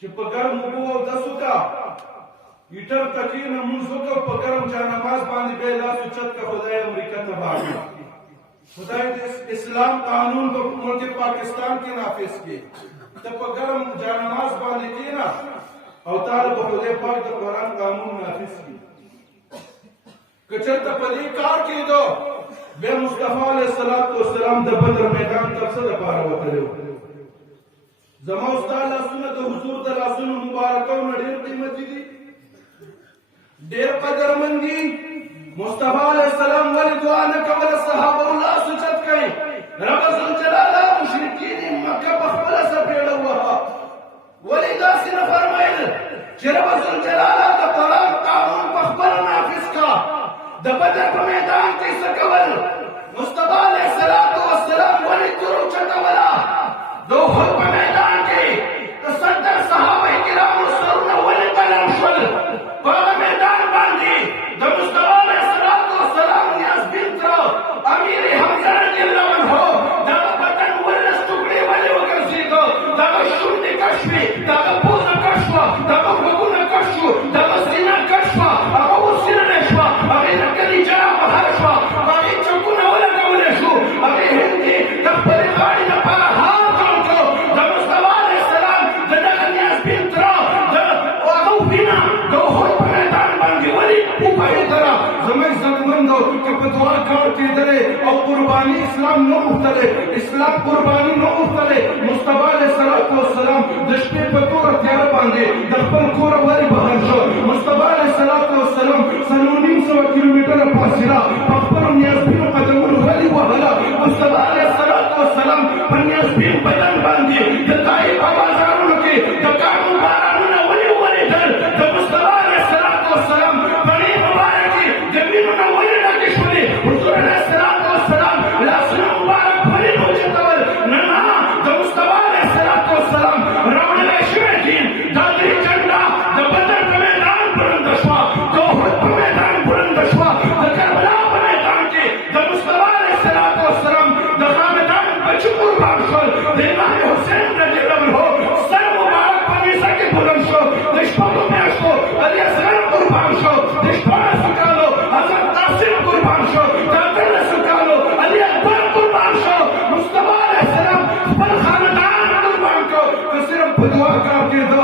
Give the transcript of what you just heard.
چې په ګرم اوبو اودس وکړه هیټر ته کښېنه مونځ وکړه په ګرم جانماز باندې بیا یې لاس اوچت کړه خدای امریکا تباه کړه خدای د اسلام قانون په ملک پاکستان کې نافذ کړي ته په ګرم جانماز باندې کښېنه او تعالی به خدای پاک د قرآن قانون نافذ کړي که چېرته په دې کار کېدو بیا مصطفی علیه السلام د بدر میدان ته څه دپاره وتلی زما او ستا لاسونه د حضور د لاسونو مبارکونه ډېر قیمتي دي ډېر قدرمن دي مصطفی علیه السلام ولې دعا نه کوله صحابه لاس اوچت کړئ رب ذوالجلاله مشرکین مکه په خپله سپېړه ووهه ولې داسې نه فرمیل چې رب ذوالجلاله د قرآن قانون په خپله نافظ کړه د بدر په میدان کې څه کول مصطفی علیه السلام ولې تور اوچتوله د احد په میدان کې د 70 صحابه کرامو سرونه ولې قلم شول په هغه میدان باندې د مصطفی علیه السلام نیازبین تر امیر حمزه رضی الله عنه دغه بدن 19 ټوکړې ولې وګرځېده دغه شونډې کش شوې دغه پوزه کش شوه دغه غوږونه کش شو دغه سینه کش شوه هغه وسیرلی شوه هغې نه کلیجه بهر شوه هغې چکونه ولګولی شو هغې هند کې د خپلې غاړې لپاره زمین زدمند که په دعا کار کېدلی او قرباني اسلام نه غوښتلی اسلام قرباني نه غوښتلی مصطفی علیه السلام د شپې په توره تیاره باندې د خپل کوره ولې بهر شو مصطفی علیه السلام 4.5 کیلومتره فاصله په خپلو نیازبینو قدمونو ولې وهله مصطفی علیه السلام په نیازبین بدن باندې د طایف په بازارونو کې د کاڼو بارانونه ولې وورېدل د مصطفی علیه السلام بڼې مبارکې د وینو نه ولې ډکې شولې حضور علیه السلام لاسونه مبارک ولې نه اوچتول نه د مصطفی علیه السلام راوړلی شوی دین دا درې جنډه د بدر په میدان بلنده شوه د احد په میدان بلنده شوه د کربلا په میدان کې د مصطفی علیه السلام د خاندان بچي قربان شول د امام حسین رضی الله عنه سر مبارک په نیزه کې بلند شو د شپږو میاشتو علي اصغر قربان شو د 14 کالو حضرت قاسم قربان شو د 18 کالو علي اکبر قربان شو مصطفی علیه السلام خپل خاندان قربان کړ که صرف په دعا کار کېدو